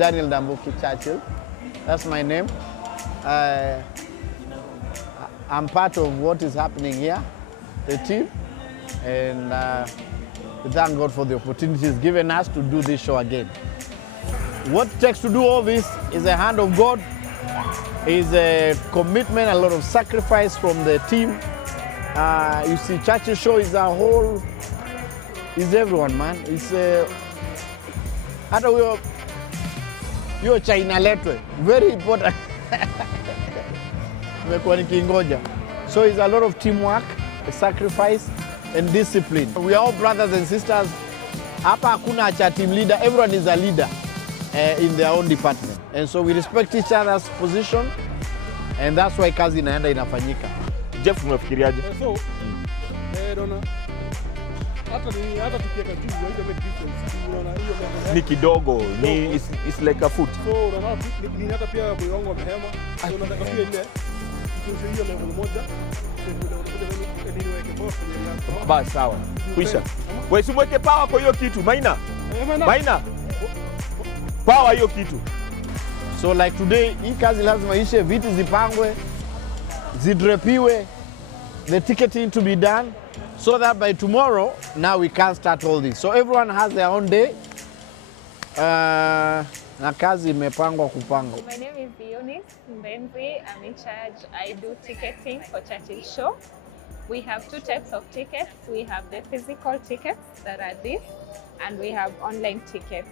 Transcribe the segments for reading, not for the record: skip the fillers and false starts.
Daniel Dambuki Churchill. That's my name. I'm part of what is happening here, the team, and we thank God for the opportunities given us to do this show again. What it takes to do all this is the hand of God, is a commitment, a lot of sacrifice from the team. You see, Churchill show is a whole, is everyone, man. It's hata hiyo China letwe, very important. So it's a lot of teamwork, sacrifice, and discipline. We are all brothers and sisters. Hapa hakuna cha team leader, everyone is a leader in their own department. And so we respect each other's position, and that's why kazi inaenda inafanyika. Jeff, unafikiriaje? So, Dona, hata tukiweka juu haija make difference. Unaona hiyo level ni kidogo, ni it's like a foot. So unaona ni hata pia kwa wangu wamehema. So unataka pia ile hiyo level moja. Basi sawa. Kuisha. Wewe simweke power kwa hiyo kitu, Maina. Maina. Power hiyo kitu. So like today, hii kazi lazima ishe, viti zipangwe, zidrepiwe, the ticketing to be done, so that by tomorrow, now we can start all this. So everyone has their own day. Na kazi imepangwa kupangwa. My name is Eunice Mbenzi. I'm in charge. I do ticketing for Churchill Show. We have two types of tickets. We have the physical tickets that are this, and we have online tickets.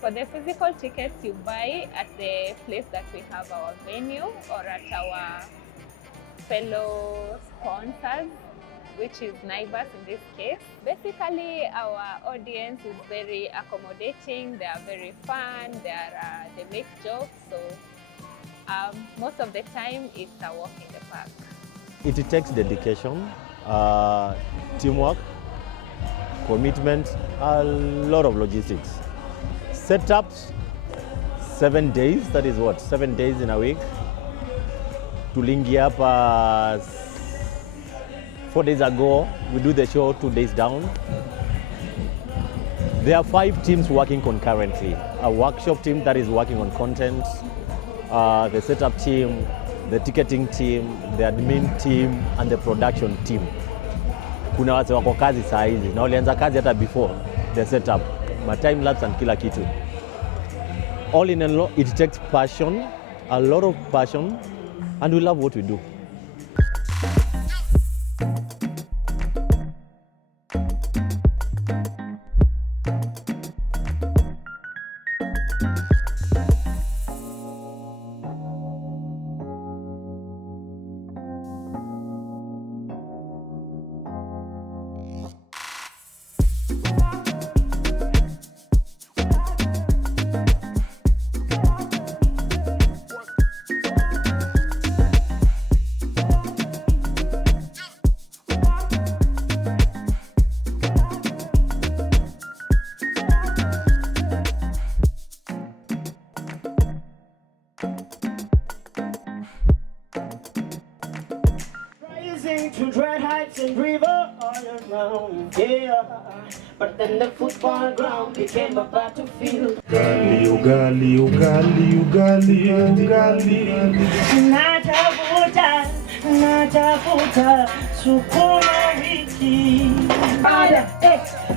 For the physical tickets, you buy at the place that we have our venue or at our fellow sponsors, which is neighbors in this case. Basically, our audience is very accommodating. They are very fun. They make jokes. So most of the time, it's a walk in the park. It takes dedication, teamwork, commitment, a lot of logistics. Setups, 7 days, that is what, 7 days in a week. Tulingia hapa 4 days ago, we do the show 2 days down. There are 5 teams working concurrently. A workshop team that is working on content, the setup team, the ticketing team, the admin team, and the production team. Kuna watu wako kazi saa hizi, na walianza kazi hata before the setup, my time lapse and kila kitu. All in all, it takes passion, a lot of passion, and we love what we do. To dread heights and river all around, yeah. But then the football ground became a battlefield. Ugali, ugali, ugali, ugali, ugali. Natafuta sukuma wiki.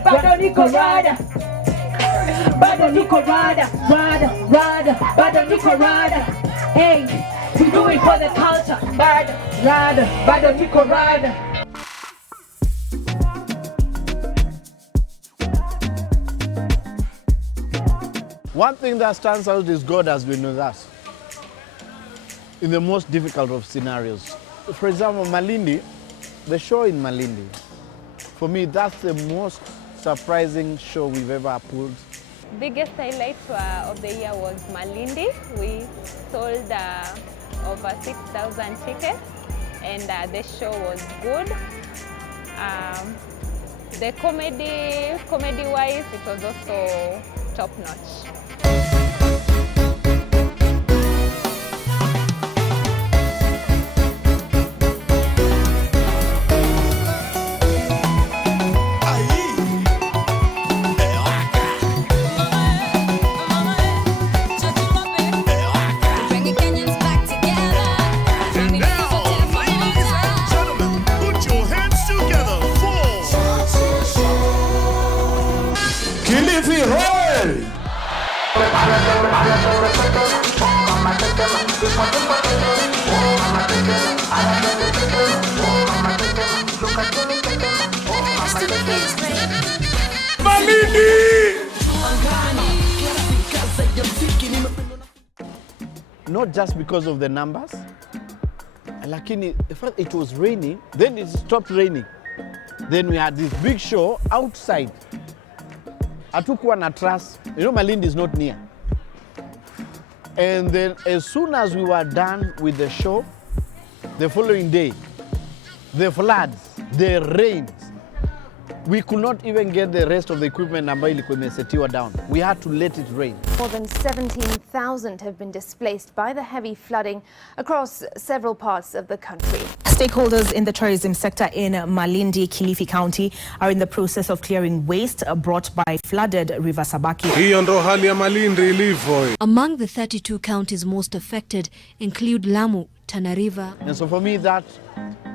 Bado niko rada. Bado niko rada. Bado niko rada. Hey, we do it for the culture. Bado niko rada. One thing that stands out is God has been with us in the most difficult of scenarios. For example, Malindi, the show in Malindi, for me, that's the most surprising show we've ever pulled. Biggest highlight of the year was Malindi. We sold over 6,000 tickets, and the show was good. The comedy-wise, it was also top-notch. Hey! Not just because of the numbers, lakini first it was raining, then it stopped raining. Then we had this big show outside. Hatukuwa na trust. You know, Malindi is not near. And then as soon as we were done with the show, the following day, the floods, the rains, we could not even get the rest of the equipment ambayo ilikuwa imesetiwa down. We had to let it rain. More than 17,000 have been displaced by the heavy flooding across several parts of the country. Stakeholders in the tourism sector in Malindi, Kilifi County are in the process of clearing waste brought by flooded River Sabaki. Hiyo ndo hali ya Malindi ilivyo. Among the 32 counties most affected include Lamu, Tana River. And so for me that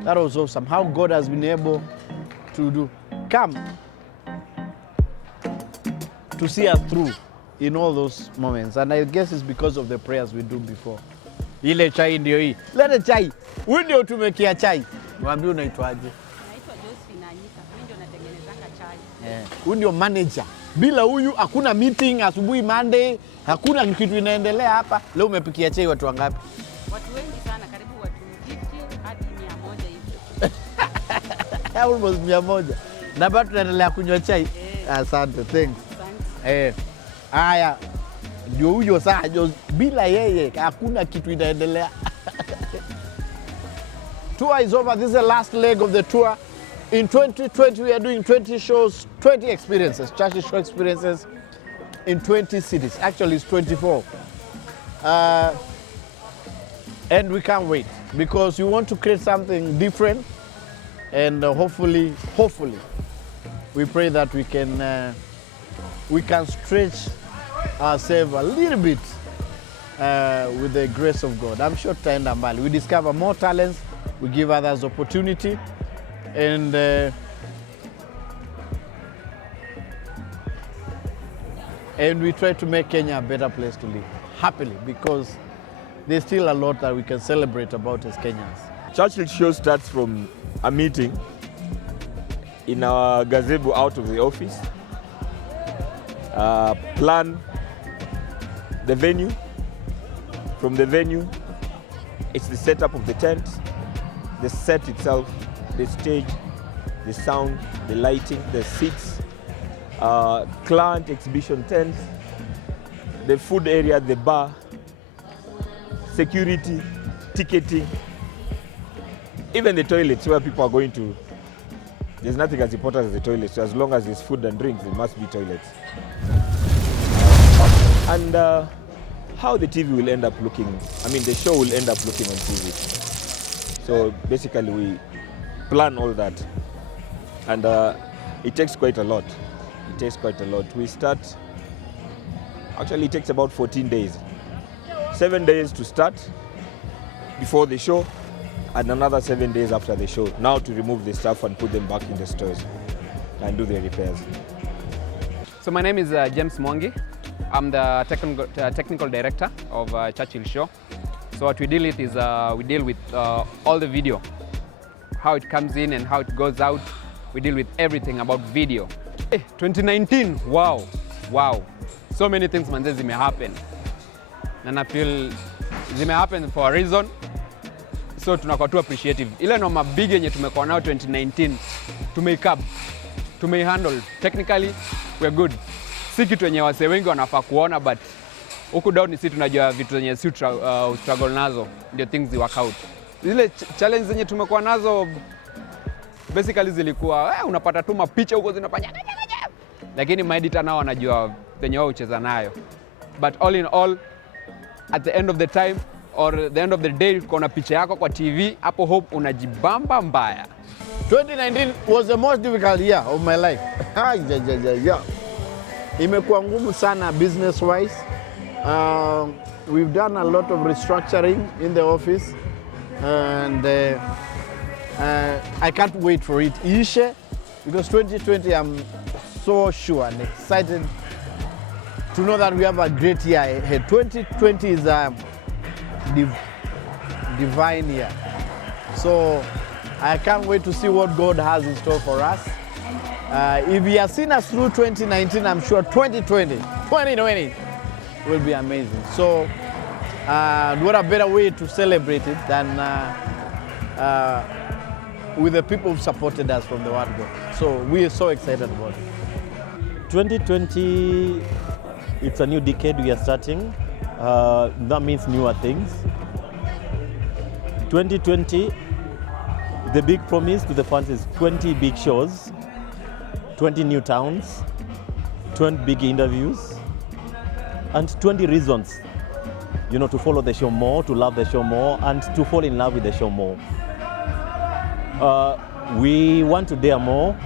was awesome. How God has been able to come to see us through in all those moments. And I guess it's because of the prayers we do before. Ile chai ndio hii. Lete chai. Huyu ndio tumekia chai. Niambie unaitwaje? Naitwa Josephine Anyika. Mimi ndio natengenezanga chai. Huyu ndio manager. Bila huyu hakuna meeting asubuhi Monday, hakuna kitu inaendelea hapa. Leo umepikia chai watu wangapi? Watu wengi sana, karibu watu 50 hadi 100 hivi. Almost 100. Na bado tunaendelea kunywa chai. Asante, thanks. Haya. Ndio huyo saa bila yeye hakuna kitu inaendelea. Tour is over. This is the last leg of the tour. In 2020 we are doing 20 shows, 20 experiences, Churchill show experiences in 20 cities. Actually it's 24. And we can't wait because we want to create something different, and hopefully we pray that we can stretch ourselves a little bit with the grace of God. I'm sure tutaenda mbali. We discover more talents, we give others opportunity, and we try to make Kenya a better place to live, happily, because there's still a lot that we can celebrate about as Kenyans. Churchill show starts from a meeting in our gazebo out of the office. Plan the venue. From the venue, it's the setup of the tent, the set itself, the stage, the sound, the lighting, the seats, client exhibition tents, the food area, the bar, security, ticketing, even the toilets where people are going to. There's nothing as important as the toilets. So as long as there's food and drinks, there must be toilets. And how the TV will end up looking, the show will end up looking on TV. So basically we plan all that, and it takes quite a lot. We start, actually it takes about 14 days. 7 days to start before the show, and another 7 days after the show. Now to remove the stuff and put them back in the stores and do the repairs. So my name is James Mwangi. I'm the technical director of Churchill Show. So what we deal with is we deal with all the video, how it comes in and how it goes out. We deal with everything about video. Hey, 2019, wow. So many things manze zime happen. And I feel zime happen for a reason. So tunakuwa tu appreciative. Ile no mabig yenye tumekuwa nao 2019, tumeihandle. Technically, we're good. Si kitu yenye wase wengi wanafaa kuona, but huku down si tunajua vitu zenye si struggle nazo, ndio things work out. Zile challenge zenye tumekuwa nazo basically zilikuwa unapata tu mapicha huko zinafanya, lakini maeditor nao wanajua venye wao ucheza nayo. But all in all, at the end of the time or the end of the day, kuna picha yako kwa TV, hapo hope unajibamba mbaya. 2019 was the most difficult year of my life. Imekuwa ngumu sana business wise. We've done a lot of restructuring in the office, and I can't wait for it ishe, because 2020 I'm so sure and excited to know that we have a great year ahead. 2020 is a divine year. So I can't wait to see what God has in store for us. If He has seen us through 2019, I'm sure 2020 will be amazing. So what a better way to celebrate it than with the people who supported us from the word go. So we are so excited about it. 2020, it's a new decade we are starting. That means newer things. 2020, the big promise to the fans is 20 big shows, 20 new towns, 20 big interviews, and 20 reasons, to follow the show more, to love the show more, and to fall in love with the show more. We want to dare more.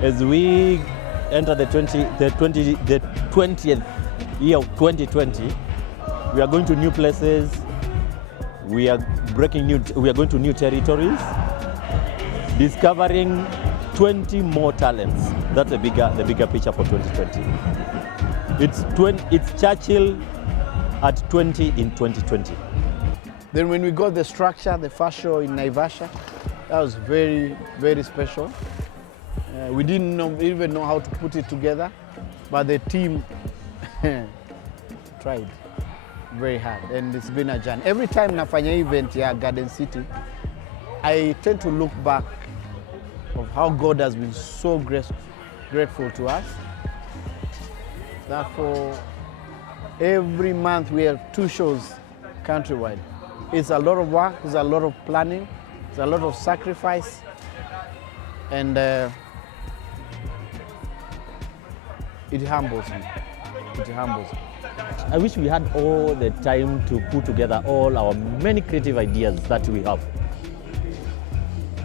As we enter the 20th year of 2020, we are going to new places. We are going to new territories, discovering 20 more talents. That's the bigger picture for 2020. It's Churchill at 20 in 2020. Then when we got the structure, the first show in Naivasha, that was very, very special. We didn't even know how to put it together, but the team tried very hard, and it's been a journey. Every time nafanya event here at Garden City, I tend to look back of how God has been so grateful to us. Therefore, every month we have 2 shows countrywide. It's a lot of work, it's a lot of planning, it's a lot of sacrifice, and it humbles me. It humbles me. I wish we had all the time to put together all our many creative ideas that we have.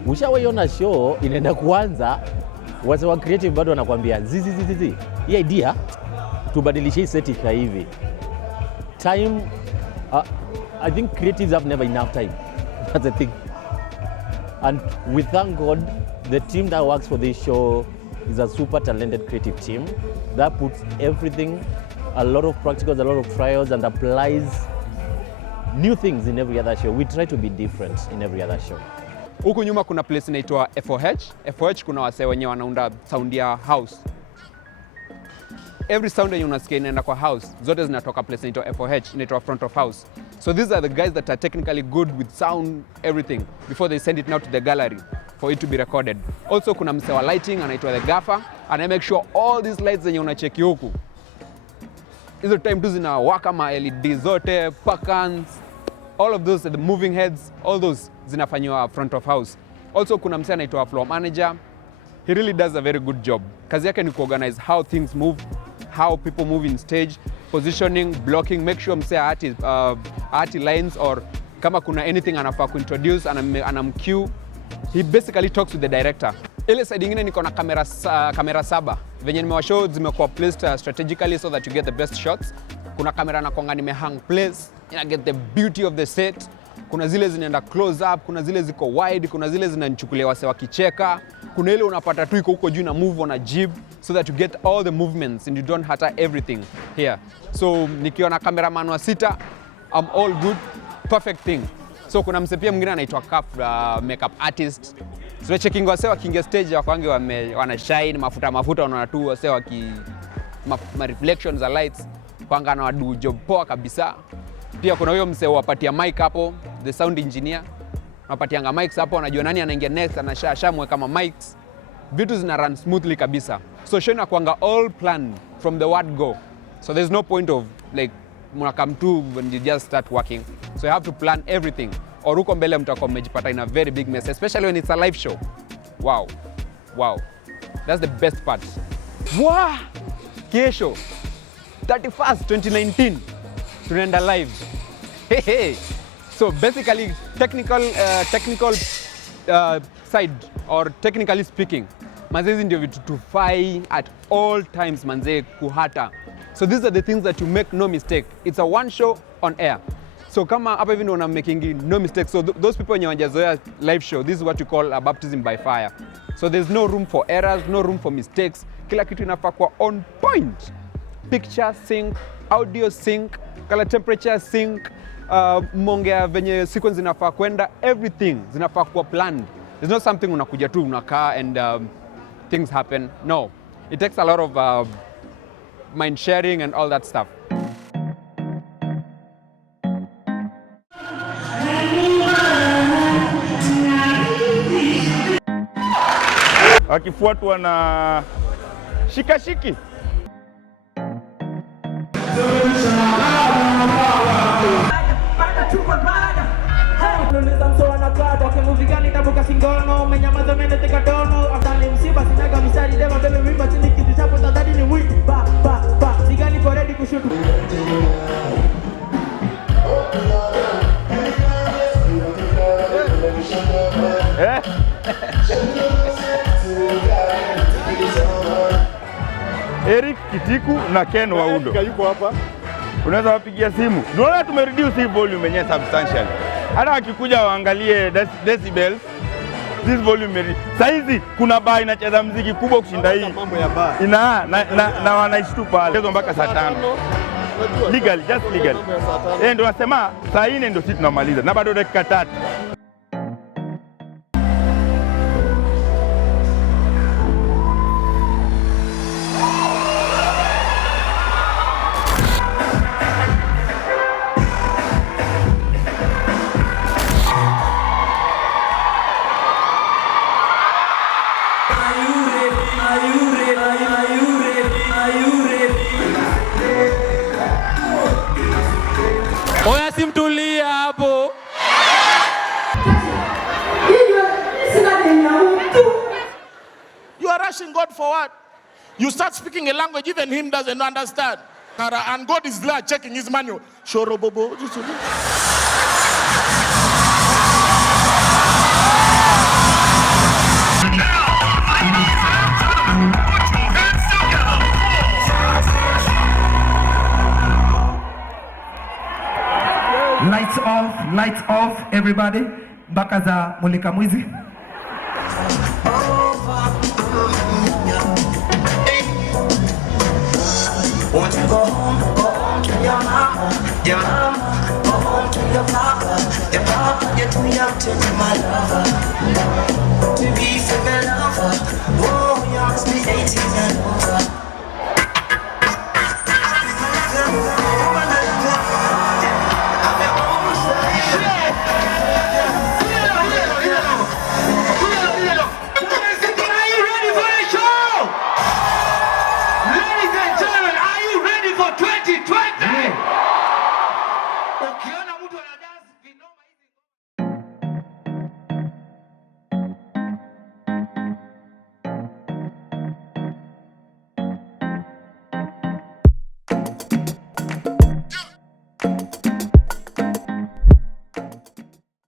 Ushawaiona show inaenda kuanza, wase wa creative bado wanakuambia zizi. Hii idea tubadilishe hii set ika hivi. Time, I think creatives have never enough time. That's the thing. And we thank God, the team that works for this show is a super talented creative team that puts everything, a lot of practicals, a lot of trials, and applies new things in every other show. We try to be different in every other show. Huku nyuma kuna place inaitwa FOH. FOH kuna wasee wenye wanaunda sound ya house. Every sound yenye unasikia inaenda kwa house, zote zinatoka place inaitwa FOH, inaitwa front of house. So these are the guys that are technically good with sound, everything, before they send it now to the gallery for it to be recorded. Also kuna msee wa lighting anaitwa the gaffer, and I make sure all these lights zenye unacheki huku, hizo time tu zinawaka ma LED zote, pacans, all of those, the moving heads, all those zinafanywa front of house. Also kuna msee anaitwa floor manager. He really does a very good job. Kazi yake ni kuorganize how things move, how people move in stage, positioning, blocking, make sure msee ati lines, or kama kuna anything anafaa kuintroduce, anamcue. He basically talks with the director. Ile side ingine niko na kamera 7. Venye nimewashow zimekuwa placed strategically so that you get the best shots. Kuna kamera nakonga nimehang place, I get the beauty of the set. Kuna zile zinaenda close up, kuna zile ziko wide, kuna zile zinanichukulia wase wakicheka. Kuna ile unapata tu iko huko juu na move on a jib so that you get all the movements and you don't hurt everything here. So nikiwa na cameraman wa 6, I'm all good, perfect thing. So kuna msee pia mwingine anaitwa Kaf, makeup artist. So checking wase wakiingia stage wakwange wana shine, mafuta unaona tu wase ma reflections za lights, kwanga na wadu job poa kabisa. Pia kuna huyo msee wapatia mic hapo, the sound engineer. Wapatianga mics hapo, anajua nani anaingia next, anashamweka kama mics. Vitu zina run smoothly kabisa. So show inakuanga all planned from the word go. So there's no point of like mnakam tu when you just start working. So you have to plan everything. Or huko mbele mtakuwa mmejipata in a very big mess, especially when it's a live show. Wow. That's the best part. Wow! Kesho 31st 2019 tunaenda live. Hey. So basically technical side, or technically speaking, manze ndio vitu tufai at all times manze kuhata. So these are the things that you make no mistake. It's a one show on air. So kama hapa hivi ndio una making no mistake. So those people wenye wajazoea live show, this is what you call a baptism by fire. So there's no room for errors, no room for mistakes. Kila kitu inafaa kuwa on point. picture sync, audio sync, color temperature sync, mongea venye sequence zinafaa kwenda, everything zinafaa kuwa planned. It's not something unakuja tu unakaa and things happen. No, it takes a lot of mind sharing and all that stuff. Akifuatwa na shikashiki. Eric Kitiku na Ken Waundo. Yuko hapa. Unaweza wapigia simu. Unaona tumereduce hii volume yenyewe substantially. Hata wakikuja waangalie decibels, this volume saizi kuna bar inacheza muziki kubwa kushinda hii. Mambo ya bar. Na wanaishi tu pale. Hizo mpaka saa 5. Legal, just legal. Ndio nasema saa 4 ndio sisi tunamaliza. Na bado dakika 3. Oya simtulia hapo. You are rushing God for what? You start speaking a language even him doesn't understand. And God is there checking his manual. Shorobobo. Lights off, everybody. Baka za mulika mwizi. Won't you go home to your mama, your mama, go home to your papa, you're too young to be my lover.